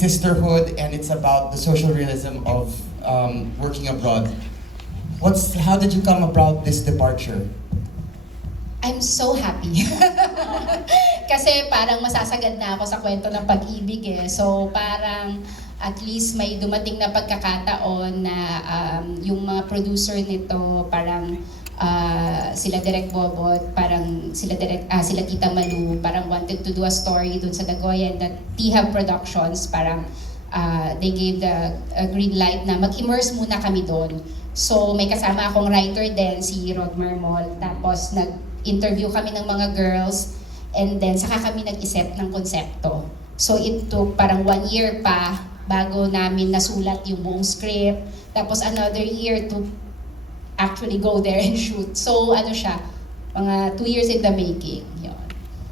sisterhood and it's about the social realism of working abroad. How did you come about this departure? I'm so happy. Kasi parang masasagad na ako sa kwento ng pag-ibig eh. So parang at least may dumating na pagkakataon na yung mga producer nito parang sila Direk Bobot, parang sila Tita Malu, parang wanted to do a story dun sa Dagoyan that T-Hub Productions, parang they gave the green light na mag-immerse muna kami doon. So may kasama akong writer din, si Rod Mermol, tapos nag-interview kami ng mga girls, and then saka kami nag-isip ng konsepto. So it took parang 1 year pa bago namin nasulat yung buong script, tapos another year to actually go there and shoot. So ano siya, mga 2 years in the making. Yun.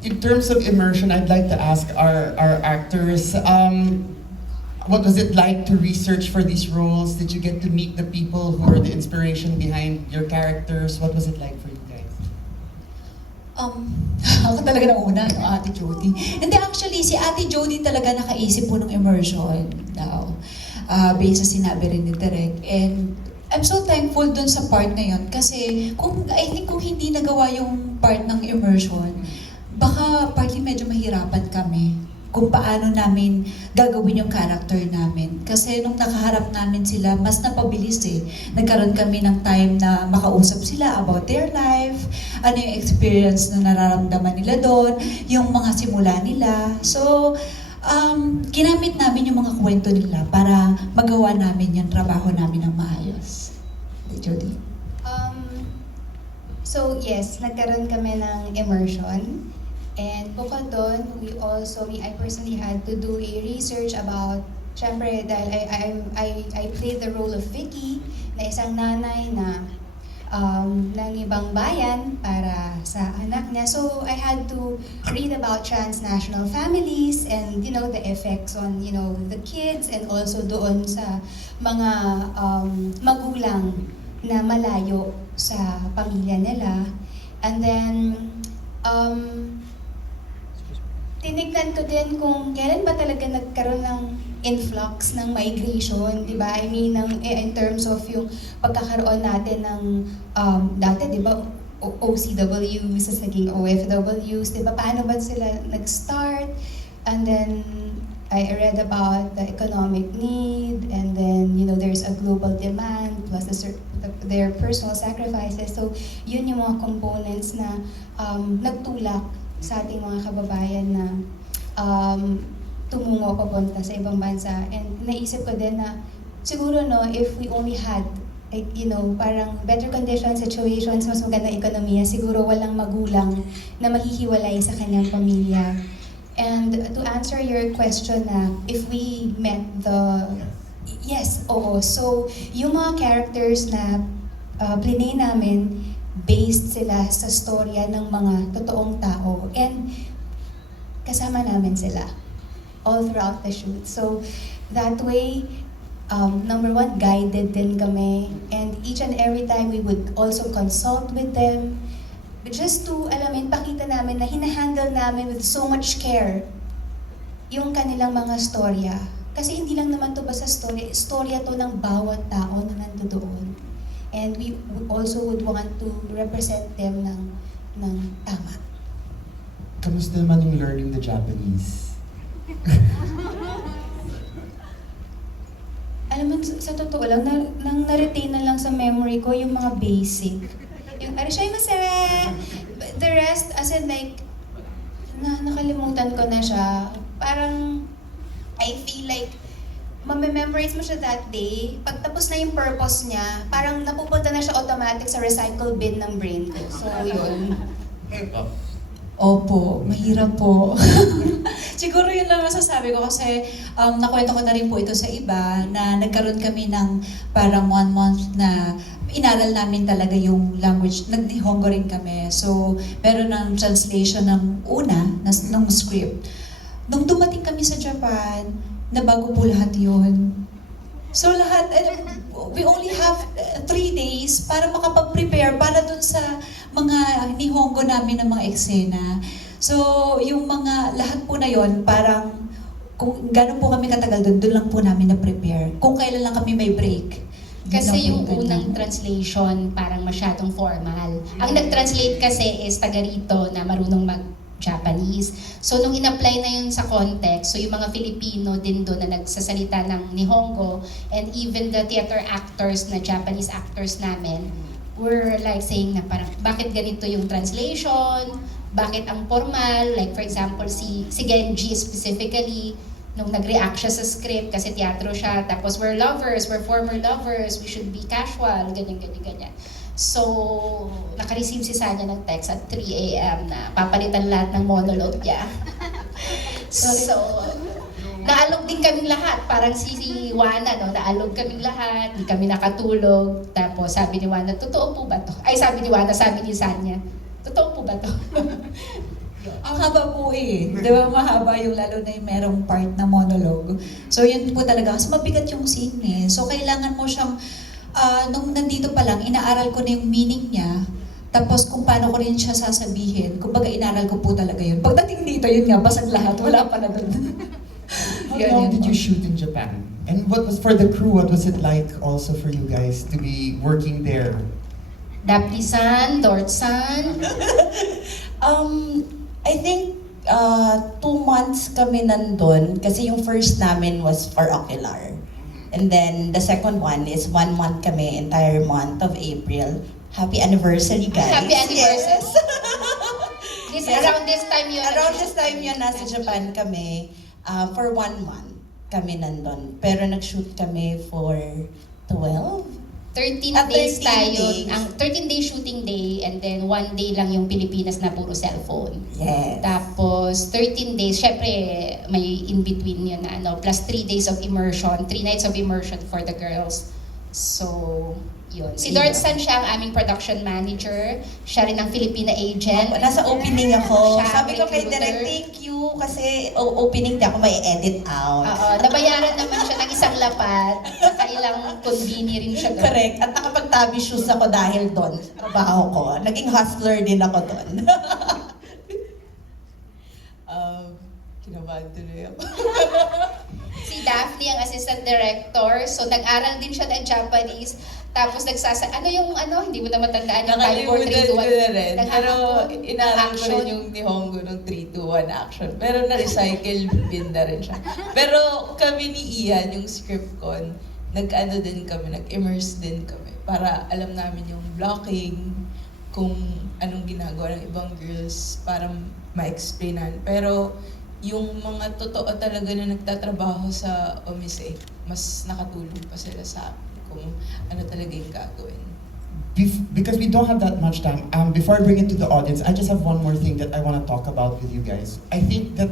In terms of immersion, I'd like to ask our actors, what was it like to research for these roles? Did you get to meet the people who were the inspiration behind your characters? What was it like for you guys? Ako talaga na una, no, Ate Jody. Hindi, actually, si Ate Jody talaga nakaisip po ng immersion daw. Based sa sinabi rin ni Direk. And I'm so thankful dun sa part na yun. Kasi I think kung hindi nagawa yung part ng immersion, baka partly medyo mahirapan kami kung paano namin gagawin yung character namin. Kasi nung nakaharap namin sila, mas napabilis eh. Nagkaroon kami ng time na makausap sila about their life, ano yung experience na nararamdaman nila doon, yung mga simula nila. So, ginamit namin yung mga kwento nila para magawa namin yung trabaho namin ng maayos. Jody? So yes, nagkaroon kami ng immersion. And bukod doon, I personally had to do a research about, syempre dahil I played the role of Vicky, na isang nanay na ng ibang bayan para sa anak niya. So I had to read about transnational families and the effects on the kids and also doon sa mga magulang na malayo sa pamilya nila. And then tinignan ko din kung kailan ba talaga nagkaroon ng influx ng migration, di ba? I mean, in terms of yung pagkakaroon natin ng, dati, di ba, OCWs, sa naging OFWs, di ba? Paano ba sila nag-start? And then, I read about the economic need, and then, there's a global demand, plus their personal sacrifices. So, yun yung mga components na nagtulak sa ating mga kababayan na tumungo papunta sa ibang bansa. And naisip ko din na siguro if we only had parang better conditions, situations, mas magandang ekonomiya, siguro walang magulang na mahihiwalay sa kanyang pamilya. And to answer your question na if we met yes, oo. So yung mga characters na plinay namin, based sila sa storya ng mga totoong tao, and kasama namin sila all throughout the shoot. So that way, number one, guided din kami, and each and every time we would also consult with them just to, pakita namin na hinahandle namin with so much care yung kanilang mga storya. Kasi hindi lang naman to basta storya to ng bawat tao na nandoon. And we also would want to represent them ng tama. Kamusta naman yung learning the Japanese? Alam mo, sa totoo lang, nang na-retain na lang sa memory ko yung mga basic. Yung "Arashaimase!" The rest, as in nakalimutan ko na siya. Parang, I feel like, mamememorize mo siya that day, pag tapos na yung purpose niya, parang napupunta na siya automatic sa recycle bin ng brain ko. So, yun. Opo, mahirap po. Siguro yun lang masasabi ko kasi nakwento ko na rin po ito sa iba na nagkaroon kami ng parang 1 month na inaral namin talaga yung language. Nag-Nihongo rin kami. So, meron ng translation ng ng script. Nung dumating kami sa Japan, nabago po lahat yun. So lahat, we only have 3 days para makapag-prepare para dun sa mga Nihongo namin ng mga eksena. So yung lahat po na yon parang kung gano'n po kami katagal doon lang po namin na-prepare. Kung kailan lang kami may break. Yun lang Kasi po yung ganun. unang translation parang masyadong formal. Ang nag-translate kasi is taga rito na marunong mag-Japanese. So nung in-apply na yun sa context, so yung mga Filipino din doon na nagsasalita ng Nihongo, and even the theater actors na Japanese actors namin, were like saying na parang, bakit ganito yung translation? Bakit ang formal? Like for example, si Genji specifically, nung nag-react siya sa script kasi teatro siya, tapos we're lovers, we're former lovers, we should be casual, ganyan. So, naka-receive si Sanya ng text at 3 a.m. na papalitan lahat ng monologue niya. So, naalog din kaming lahat. Parang si Wana, no? Naalog kaming lahat, di kami nakatulog. Tapos sabi ni Wana, totoo po ba to? Ay, sabi ni Wana, sabi ni Sanya, totoo po ba to? Ang haba po eh. Di ba mahaba yung lalo na yung merong part na monologue. So yun po talaga. Kasi mabigat yung scene eh. So kailangan mo siyang, nung nandito pa lang, inaaral ko na yung meaning niya. Tapos kung paano ko rin siya sasabihin. Kumbaga inaral ko po talaga yun. Pagdating dito, yun nga, basag lahat. Wala pala doon. How long did you shoot in Japan? And what was for the crew? What was it like also for you guys to be working there? Dapli-san, Dort-san. I think 2 months kami nandun kasi yung first namin was for Ocular. And then the second one is 1 month kami, entire month of April. Happy anniversary, guys. Happy anniversary. Yes. Around this time yun. Around this time yun, nasa Japan kami. For 1 month kami nandun. Pero nag-shoot kami for 12? 13 Ah, days 13 tayo. days. Ang 13 day shooting day, and then 1 day lang yung Pilipinas na puro cellphone. Yes. Tapos 13 days, syempre may in between yun na ano, plus 3 days of immersion, 3 nights of immersion for the girls. So, yun. Si Yeah. Dortsan siya ang aming production manager. Siya rin ang Filipina agent. Nasa opening ako. Siya, Sabi ko kay recruiter. Direk, thank you kasi opening di ako may edit out. Oo, nabayaran naman siya ng isang lapat. Nakailang conveni rin siya doon. Correct. At nakapag-tabi shoes ako dahil doon. Trabaho ko. Naging hustler din ako doon. Kinabahan tuloy ako. Si Daphne ang assistant director. So nag-aral din siya ng Japanese. Tapos hindi mo na matandaan yung 5, 4, 3, 2, 1. Nakalimutan ko na rin. Pero Naghahapon, inaral ko action. rin yung Nihongo ng 3, 2, 1 action. Pero na-recycle din na rin siya. Pero kami ni Ian, yung script con, nag-ano din kami, nag-immerse din kami. Para alam namin yung blocking, kung anong ginagawa ng ibang girls, para ma-explainan. Pero yung mga totoo talaga na nagtatrabaho sa Omise, mas nakatulong pa sila sa amin kung ano talaga yung gagawin. Because we don't have that much time, before I bring it to the audience, I just have one more thing that I want to talk about with you guys. I think that